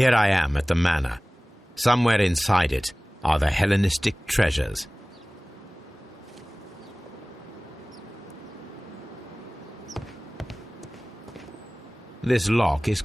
Here I am at the manor. Somewhere inside it are the Hellenistic treasures. This lock is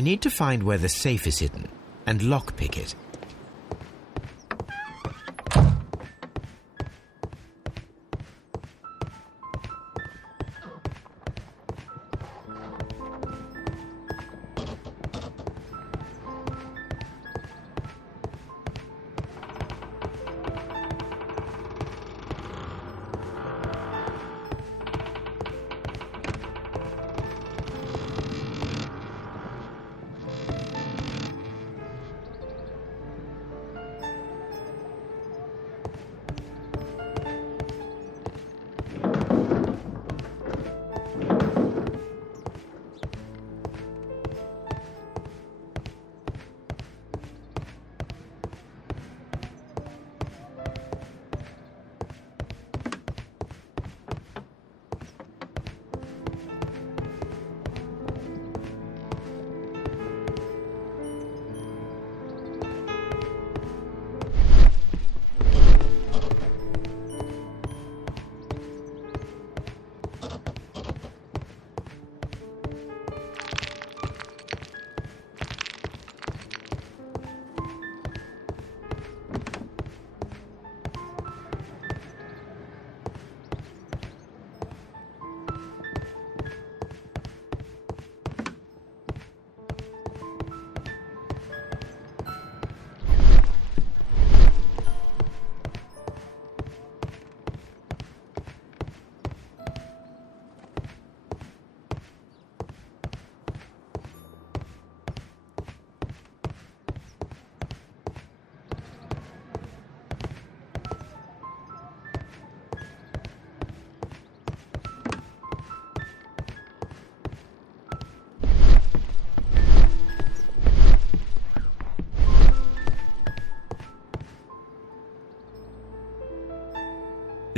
I need to find where the safe is hidden and lockpick it.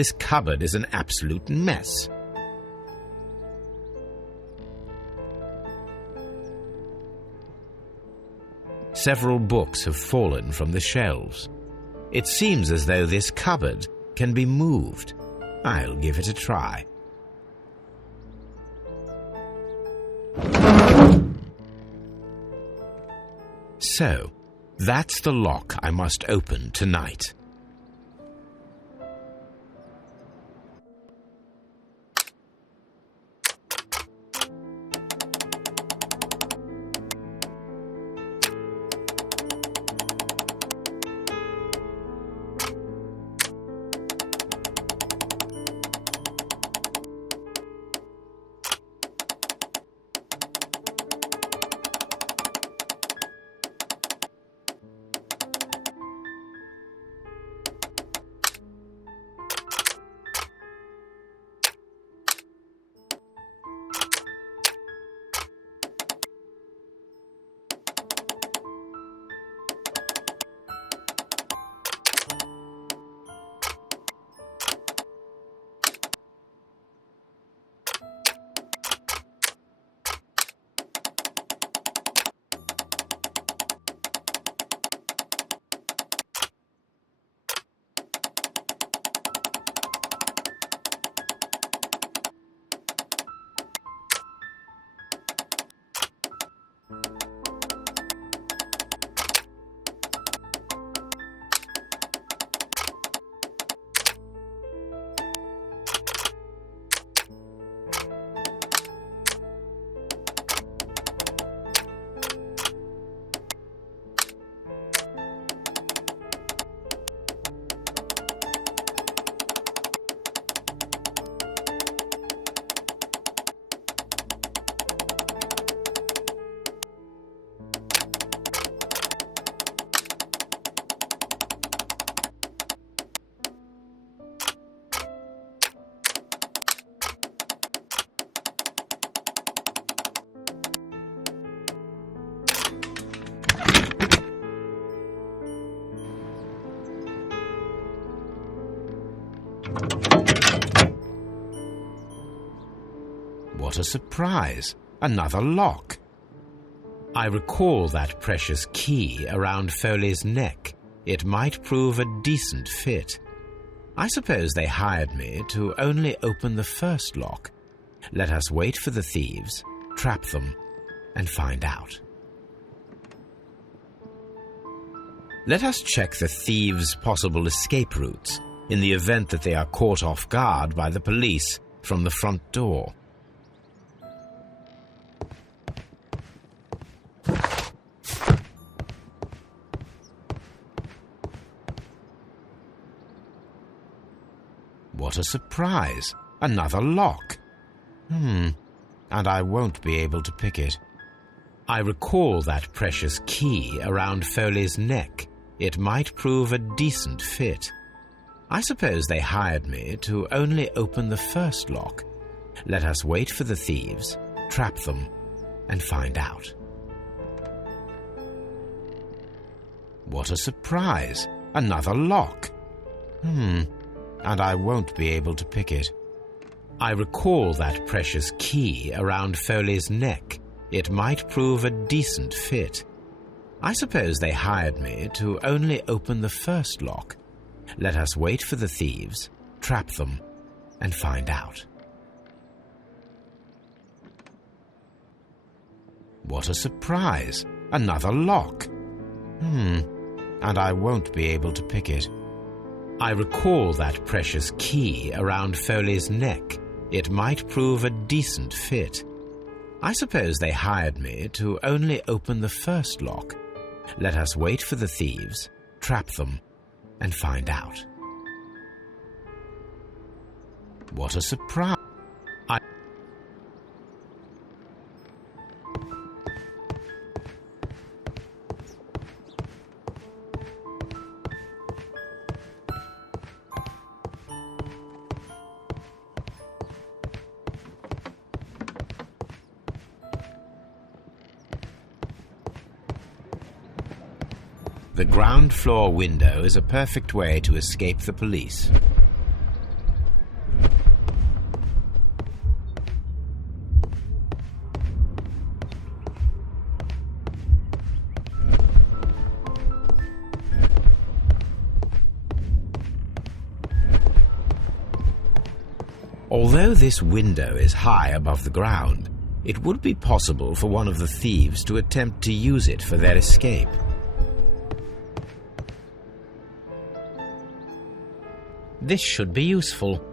This cupboard is an absolute mess. Several books have fallen from the shelves. It seems as though this cupboard can be moved. I'll give it a try. So, that's the lock I must open tonight. What a surprise! Another lock! I recall that precious key around Foley's neck. It might prove a decent fit. I suppose they hired me to only open the first lock. Let us wait for the thieves, trap them, and find out. Let us check the thieves' possible escape routes in the event that they are caught off guard by the police from the front door. What a surprise! Another lock! And I won't be able to pick it. I recall that precious key around Foley's neck. It might prove a decent fit. I suppose they hired me to only open the first lock. Let us wait for the thieves, trap them, and find out. What a surprise! Another lock! And I won't be able to pick it. I recall that precious key around Foley's neck. It might prove a decent fit. I suppose they hired me to only open the first lock. Let us wait for the thieves, trap them, and find out. What a surprise! Another lock! And I won't be able to pick it. I recall that precious key around Foley's neck. It might prove a decent fit. I suppose they hired me to only open the first lock. Let us wait for the thieves, trap them, and find out. What a surprise! The ground floor window is a perfect way to escape the police. Although this window is high above the ground, it would be possible for one of the thieves to attempt to use it for their escape. This should be useful.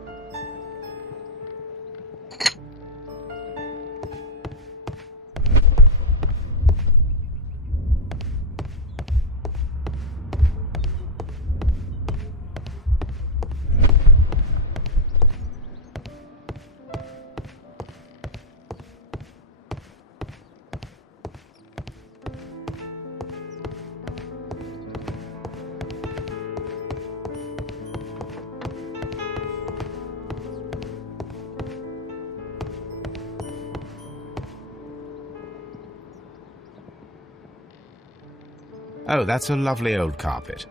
Oh, that's a lovely old carpet.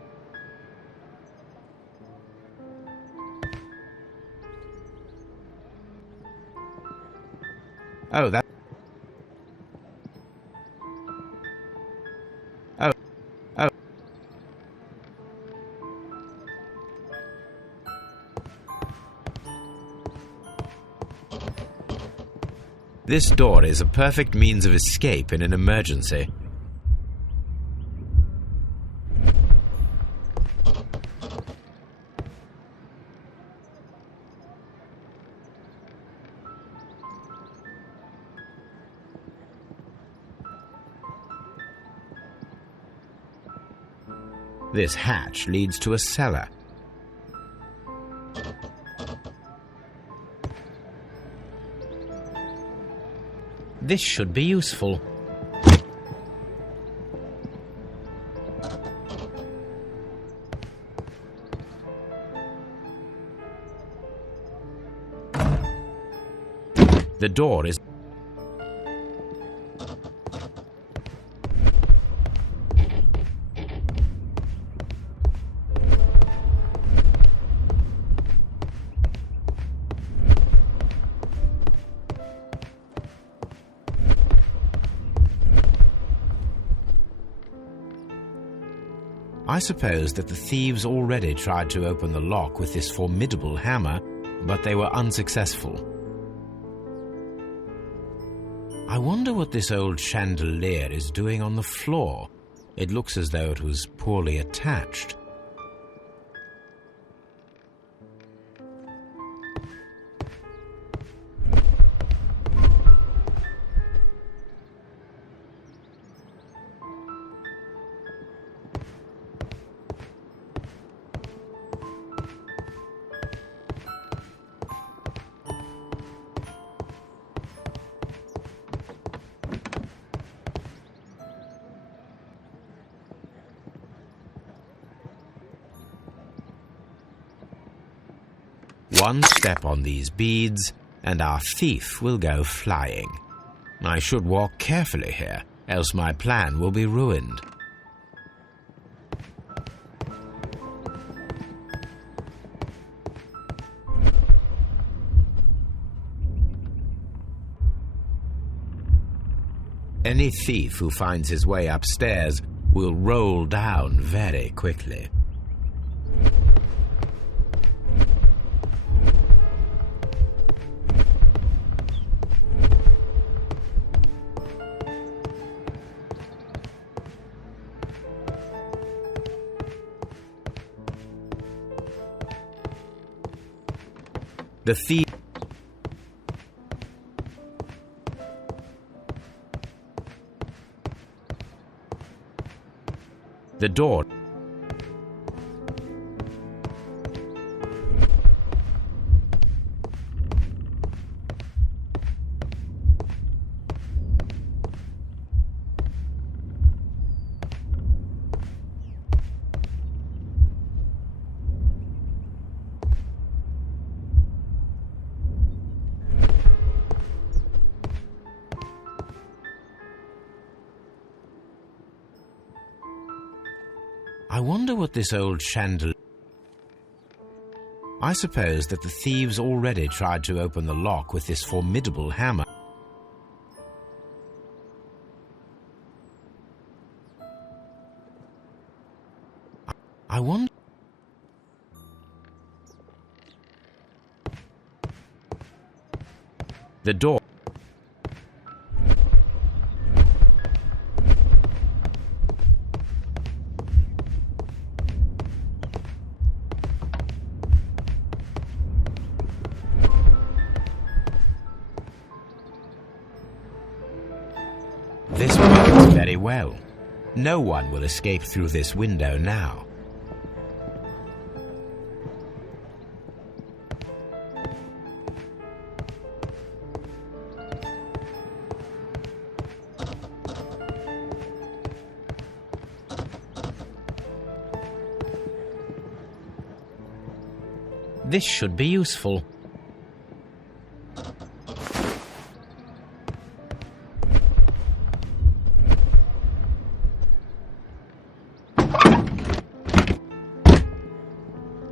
Oh, that... Oh. Oh. This door is a perfect means of escape in an emergency. This hatch leads to a cellar. This should be useful. The door is... I suppose that the thieves already tried to open the lock with this formidable hammer, but they were unsuccessful. I wonder what this old chandelier is doing on the floor. It looks as though it was poorly attached. One step on these beads, and our thief will go flying. I should walk carefully here, else my plan will be ruined. Any thief who finds his way upstairs will roll down very quickly. The thief. The door. I wonder what this old chandelier... I suppose that the thieves already tried to open the lock with this formidable hammer. I wonder... The door... This works very well. No one will escape through this window now. This should be useful.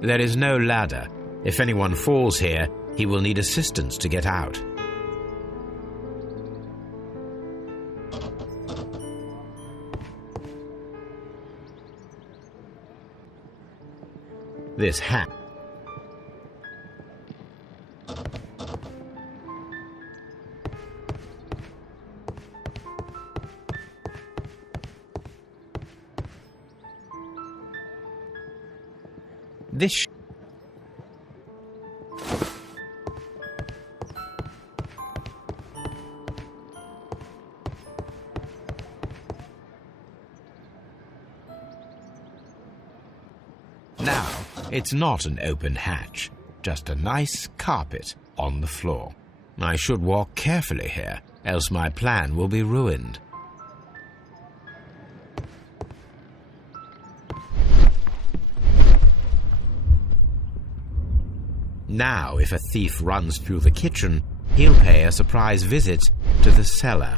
There is no ladder. If anyone falls here, he will need assistance to get out. This hat. This Now, it's not an open hatch, just a nice carpet on the floor. I should walk carefully here, else my plan will be ruined. Now, if a thief runs through the kitchen, he'll pay a surprise visit to the cellar.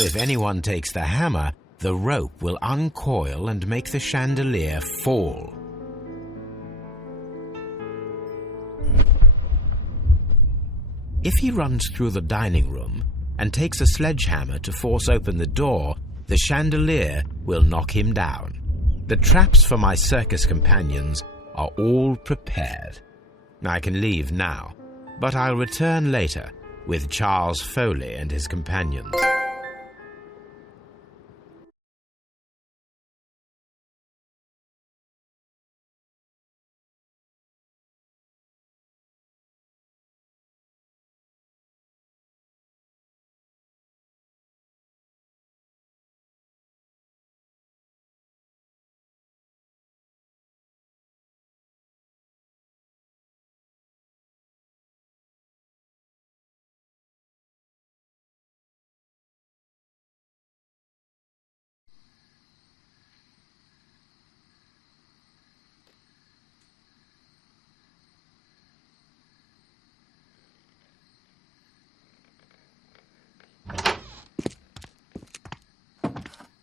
if anyone takes the hammer, the rope will uncoil and make the chandelier fall. If he runs through the dining room and takes a sledgehammer to force open the door, the chandelier will knock him down. The traps for my circus companions are all prepared. I can leave now, but I'll return later with Charles Foley and his companions.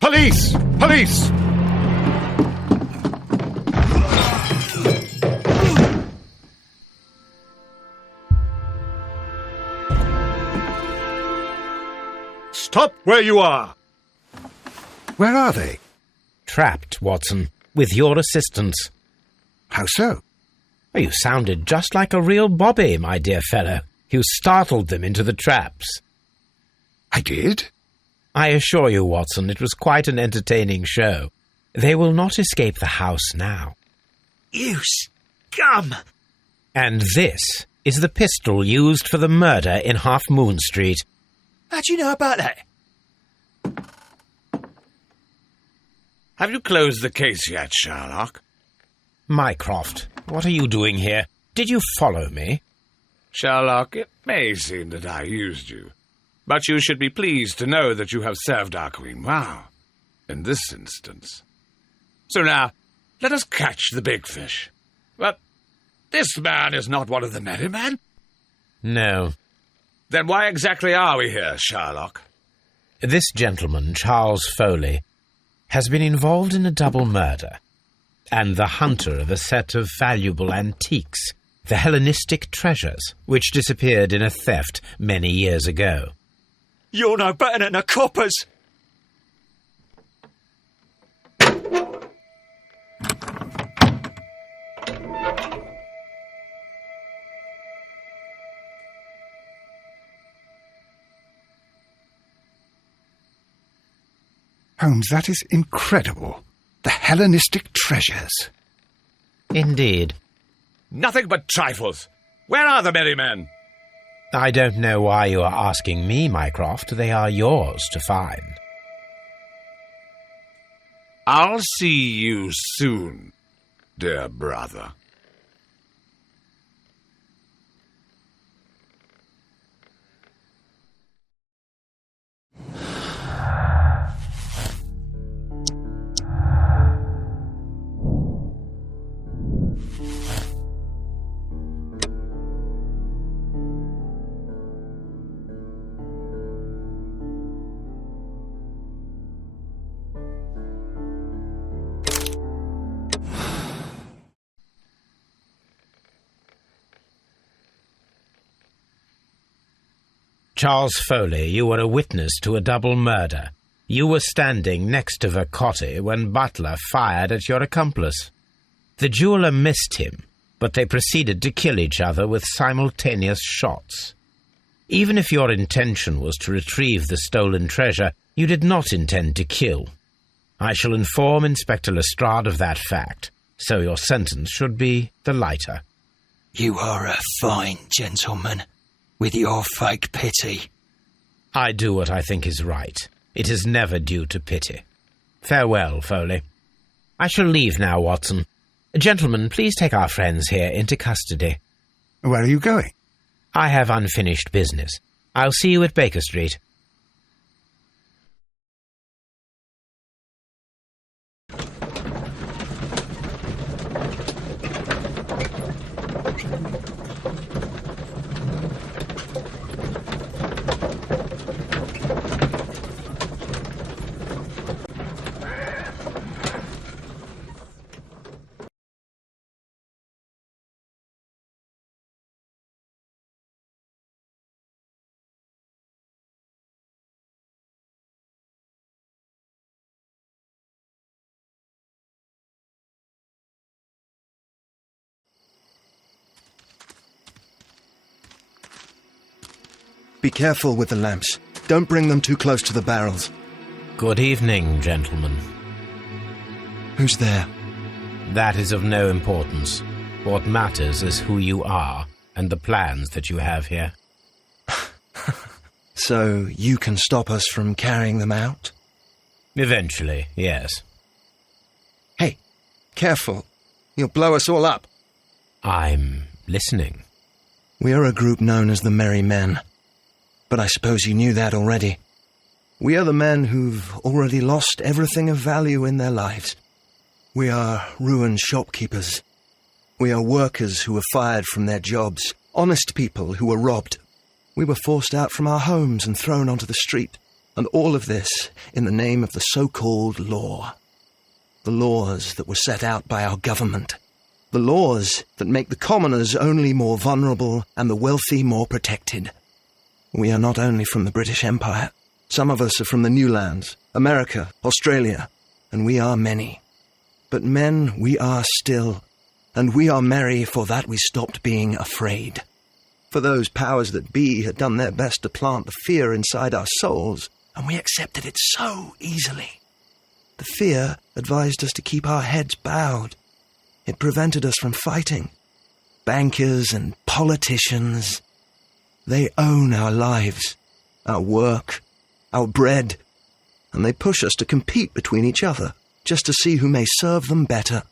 Police! Police! Stop where you are! Where are they? Trapped, Watson, with your assistance. How so? Oh, you sounded just like a real bobby, my dear fellow. You startled them into the traps. I did? I assure you, Watson, it was quite an entertaining show. They will not escape the house now. You scum! And this is the pistol used for the murder in Half Moon Street. How do you know about that? Have you closed the case yet, Sherlock? Mycroft, what are you doing here? Did you follow me? Sherlock, it may seem that I used you, but you should be pleased to know that you have served our Queen well, in this instance. So now, let us catch the big fish. But this man is not one of the merry men? No. Then why exactly are we here, Sherlock? This gentleman, Charles Foley, has been involved in a double murder, and the hunter of a set of valuable antiques, the Hellenistic treasures, which disappeared in a theft many years ago. You're no better than the coppers! Holmes, that is incredible. The Hellenistic treasures. Indeed. Nothing but trifles. Where are the merry men? I don't know why you are asking me, Mycroft. They are yours to find. I'll see you soon, dear brother. Charles Foley, you were a witness to a double murder. You were standing next to Vercotti when Butler fired at your accomplice. The jeweller missed him, but they proceeded to kill each other with simultaneous shots. Even if your intention was to retrieve the stolen treasure, you did not intend to kill. I shall inform Inspector Lestrade of that fact, so your sentence should be the lighter. You are a fine gentleman, with your fake pity. I do what I think is right. It is never due to pity. Farewell, Foley. I shall leave now, Watson. Gentlemen, please take our friends here into custody. Where are you going? I have unfinished business. I'll see you at Baker Street. Be careful with the lamps. Don't bring them too close to the barrels. Good evening, gentlemen. Who's there? That is of no importance. What matters is who you are and the plans that you have here. So you can stop us from carrying them out? Eventually, yes. Hey, careful. You'll blow us all up. I'm listening. We are a group known as the Merry Men. But I suppose you knew that already. We are the men who've already lost everything of value in their lives. We are ruined shopkeepers. We are workers who were fired from their jobs. Honest people who were robbed. We were forced out from our homes and thrown onto the street. And all of this in the name of the so-called law. The laws that were set out by our government. The laws that make the commoners only more vulnerable and the wealthy more protected. We are not only from the British Empire. Some of us are from the New Lands, America, Australia, and we are many. But men we are still, and we are merry for that we stopped being afraid. For those powers that be had done their best to plant the fear inside our souls, and we accepted it so easily. The fear advised us to keep our heads bowed. It prevented us from fighting. Bankers and politicians, they own our lives, our work, our bread, and they push us to compete between each other, just to see who may serve them better.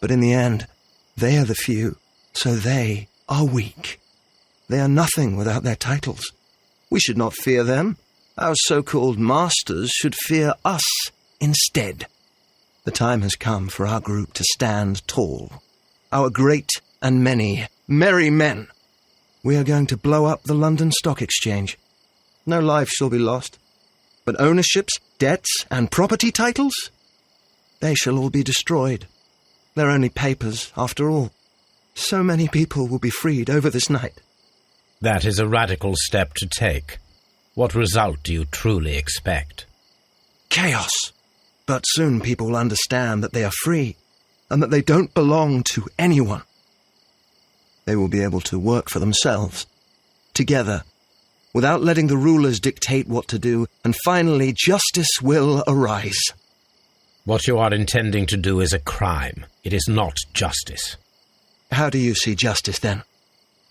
But in the end, they are the few, so they are weak. They are nothing without their titles. We should not fear them. Our so-called masters should fear us instead. The time has come for our group to stand tall. Our great and many merry men. We are going to blow up the London Stock Exchange. No life shall be lost. But ownerships, debts, and property titles? They shall all be destroyed. They're only papers, after all. So many people will be freed over this night. That is a radical step to take. What result do you truly expect? Chaos. But soon people will understand that they are free, and that they don't belong to anyone. They will be able to work for themselves, together, without letting the rulers dictate what to do, and finally justice will arise. What you are intending to do is a crime. It is not justice. How do you see justice, then?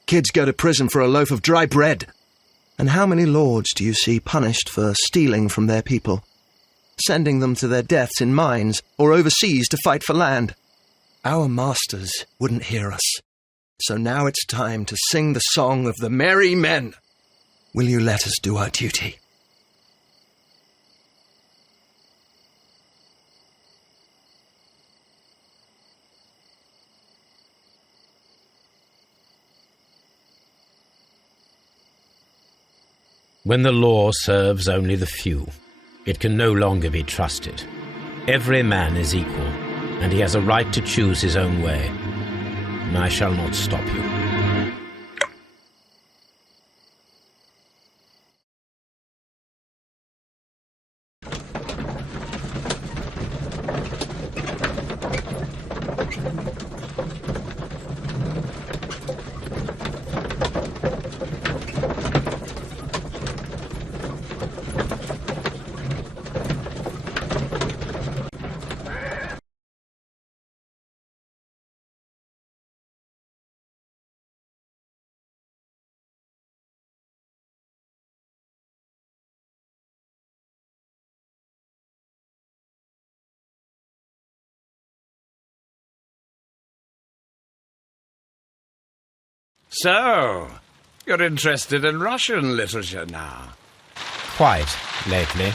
Kids go to prison for a loaf of dry bread. And how many lords do you see punished for stealing from their people, sending them to their deaths in mines or overseas to fight for land? Our masters wouldn't hear us. So now it's time to sing the song of the merry men. Will you let us do our duty? When the law serves only the few, it can no longer be trusted. Every man is equal, and he has a right to choose his own way. And I shall not stop you. So, you're interested in Russian literature now? Quite, lately.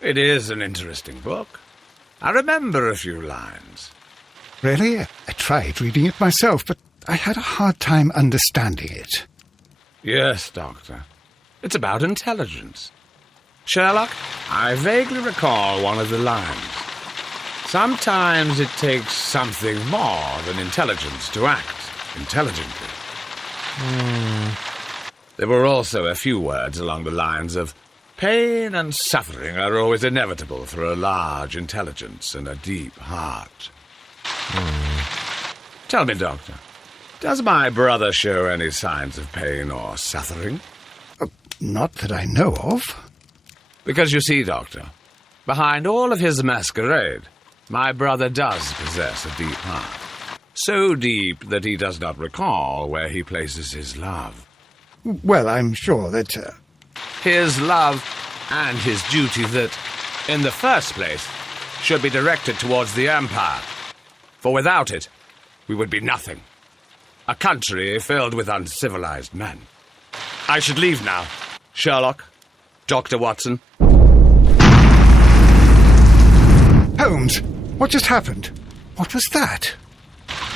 It is an interesting book. I remember a few lines. Really? I tried reading it myself, but I had a hard time understanding it. Yes, Doctor. It's about intelligence. Sherlock, I vaguely recall one of the lines. Sometimes it takes something more than intelligence to act intelligently. There were also a few words along the lines of, pain and suffering are always inevitable for a large intelligence and a deep heart. Tell me, Doctor, does my brother show any signs of pain or suffering? Not that I know of. Because you see, Doctor, behind all of his masquerade, my brother does possess a deep heart. So deep that he does not recall where he places his love. Well, I'm sure that... His love and his duty that, in the first place, should be directed towards the Empire. For without it, we would be nothing. A country filled with uncivilized men. I should leave now. Sherlock, Dr. Watson. Holmes, what just happened? What was that?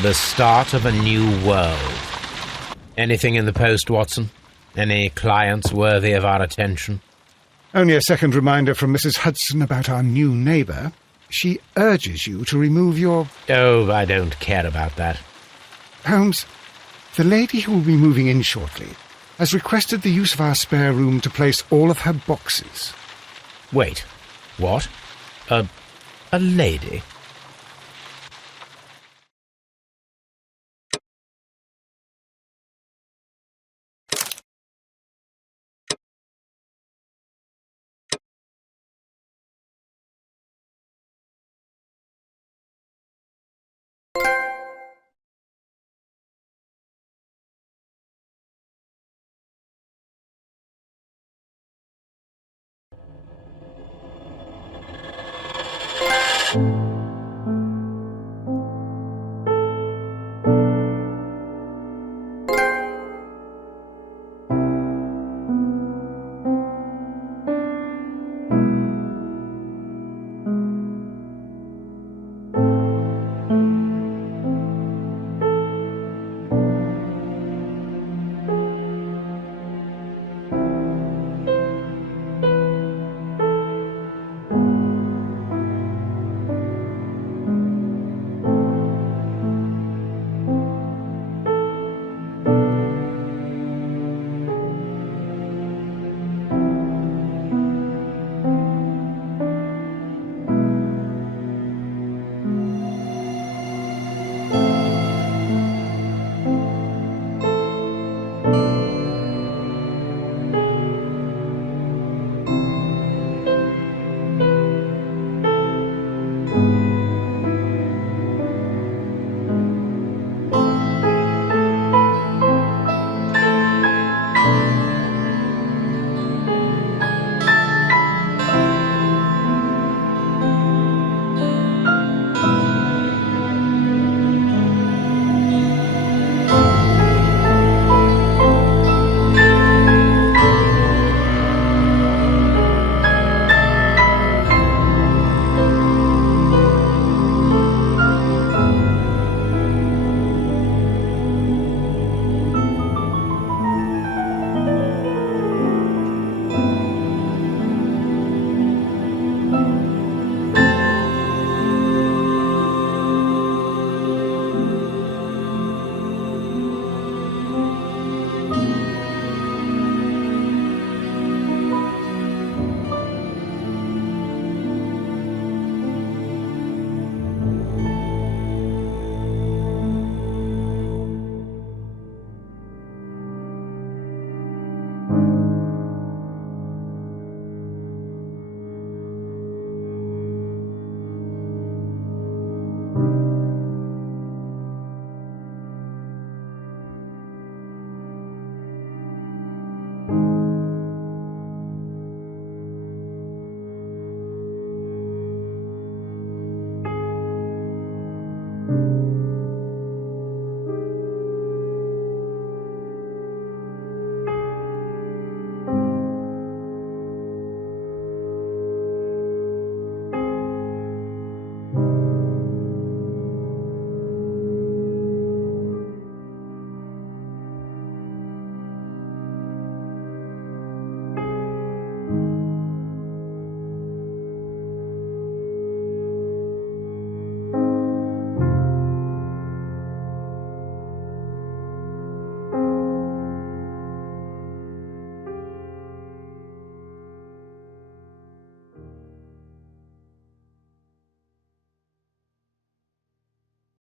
The start of a new world. Anything in the post, Watson? Any clients worthy of our attention? Only a second reminder from Mrs. Hudson about our new neighbour. She urges you to remove your... Oh, I don't care about that. Holmes, the lady who will be moving in shortly has requested the use of our spare room to place all of her boxes. Wait, what? A lady?